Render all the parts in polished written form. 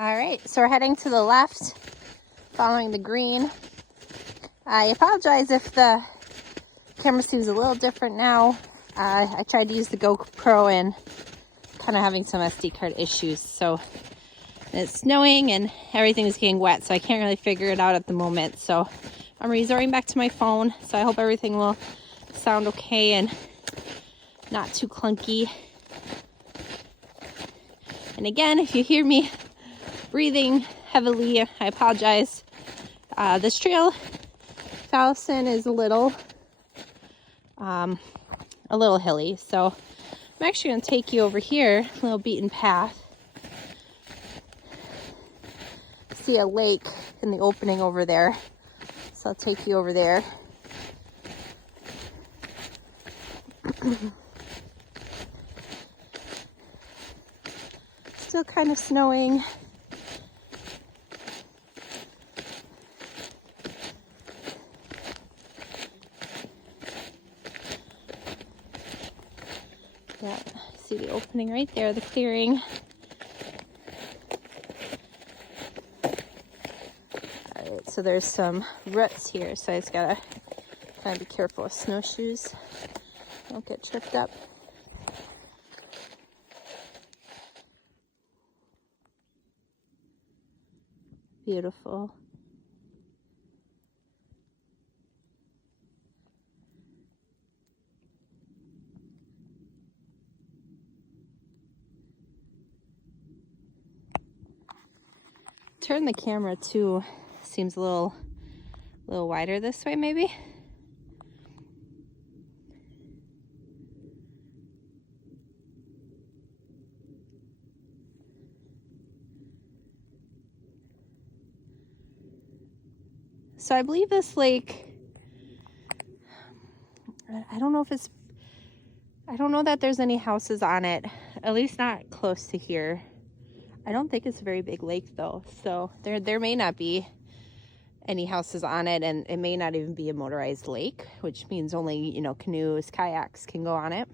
All right, so we're heading to the left, following the green. I apologize if the camera seems a little different now. I tried to use the GoPro and kind of having some SD card issues. So it's snowing and everything's getting wet, so I can't really figure it out at the moment. So I'm resorting back to my phone. So I hope everything will sound okay and not too clunky. And again, if you hear me breathing heavily, I apologize. This trail, Fallison, is a little hilly, so I'm actually going to take you over here, a little beaten path. See a lake in the opening over there, so I'll take you over there. Still kind of snowing. Yeah, see the opening right there, the clearing. Alright, so there's some roots here, so I just gotta kind of be careful with snowshoes. Don't get tripped up. Beautiful. Turn the camera too. Seems a little wider this way, maybe. So I believe this lake, I don't know that there's any houses on it, at least not close to here. I don't think it's a very big lake though, so there may not be any houses on it, and it may not even be a motorized lake, which means only, you know, canoes, kayaks can go on it.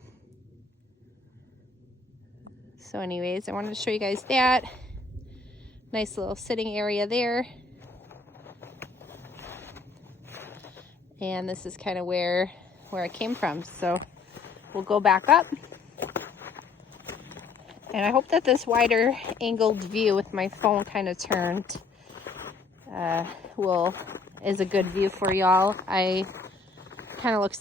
So anyways, I wanted to show you guys that. Nice little sitting area there. And this is kind of where I came from. So we'll go back up. And I hope that this wider angled view with my phone kind of turned is a good view for y'all. I kind of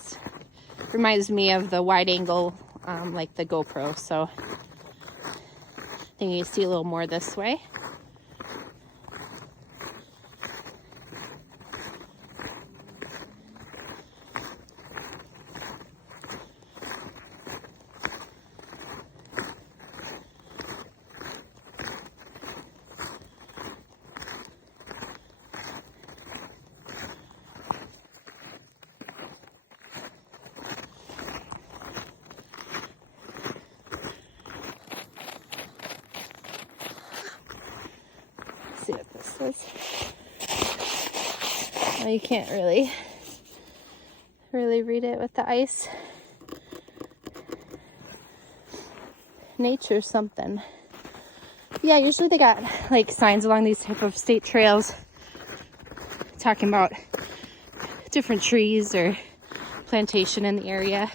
reminds me of the wide angle like the GoPro. So I think you see a little more this way. See what this is. Well, you can't really read it with the ice. Nature something. Yeah, usually they got like signs along these type of state trails talking about different trees or plantation in the area.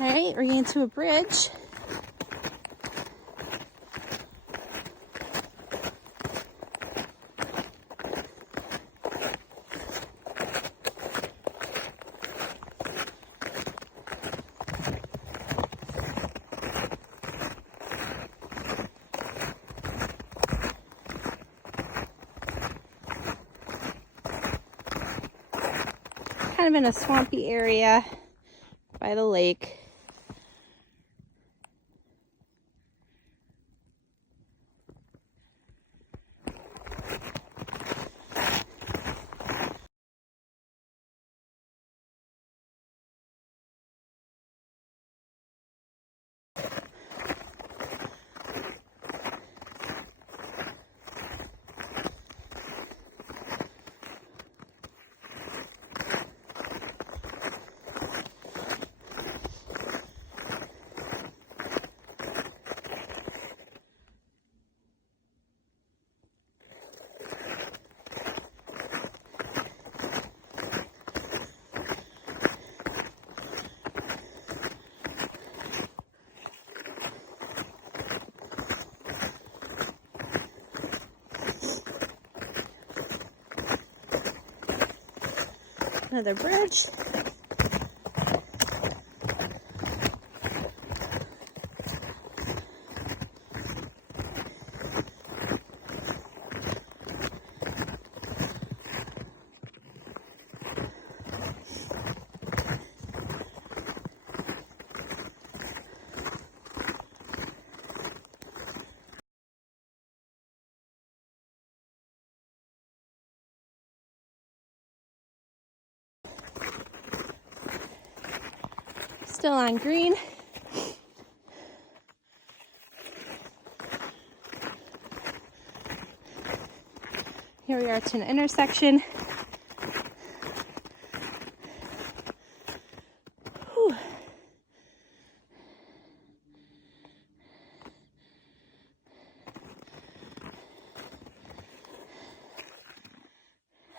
All right, we're getting to a bridge. kind of in a swampy area by the lake. Another bridge. Still on green. Here we are to an intersection. Whew.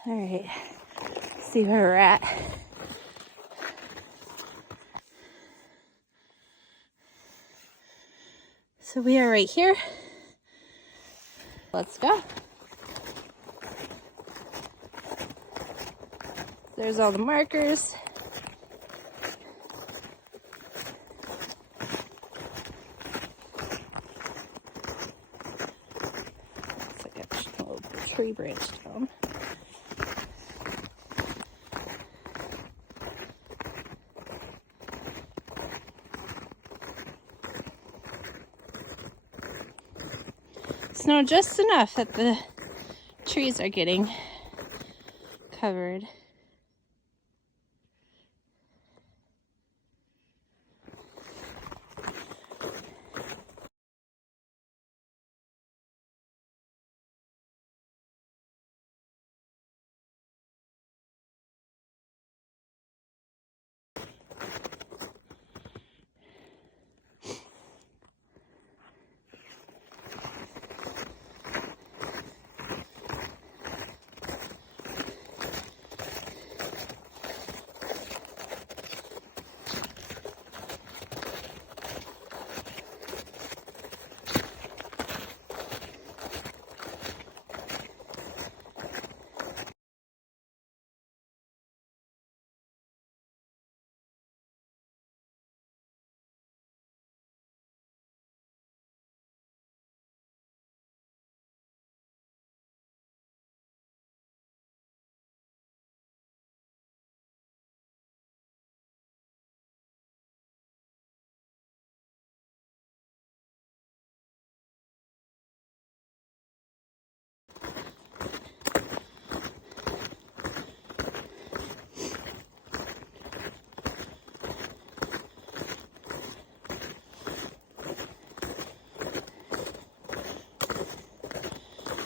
All right, let's see where we're at. So we are right here. Let's go. There's all the markers. It's like a little tree branch down. Snow just enough that the trees are getting covered.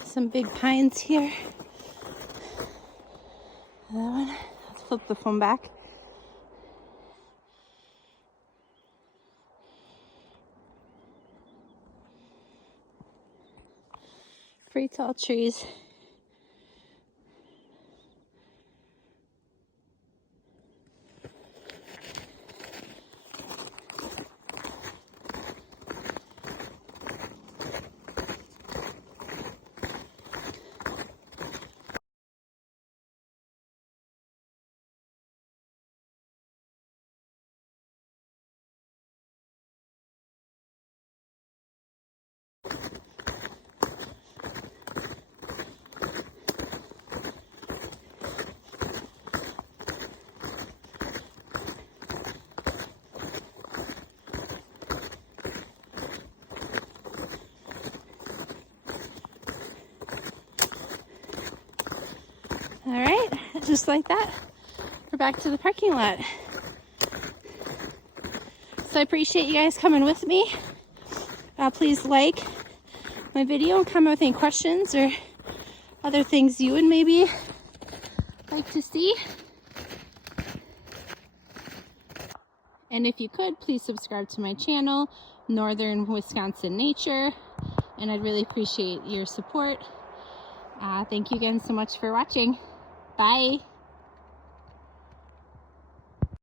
Some big pines here. Another one. Let's flip the phone back. Pretty tall trees. just like that, we're back to the parking lot. So I appreciate you guys coming with me. Please like my video and comment with any questions or other things you would maybe like to see. And if you could, please subscribe to my channel, Northern Wisconsin Nature, and I'd really appreciate your support. Thank you again so much for watching. Bye.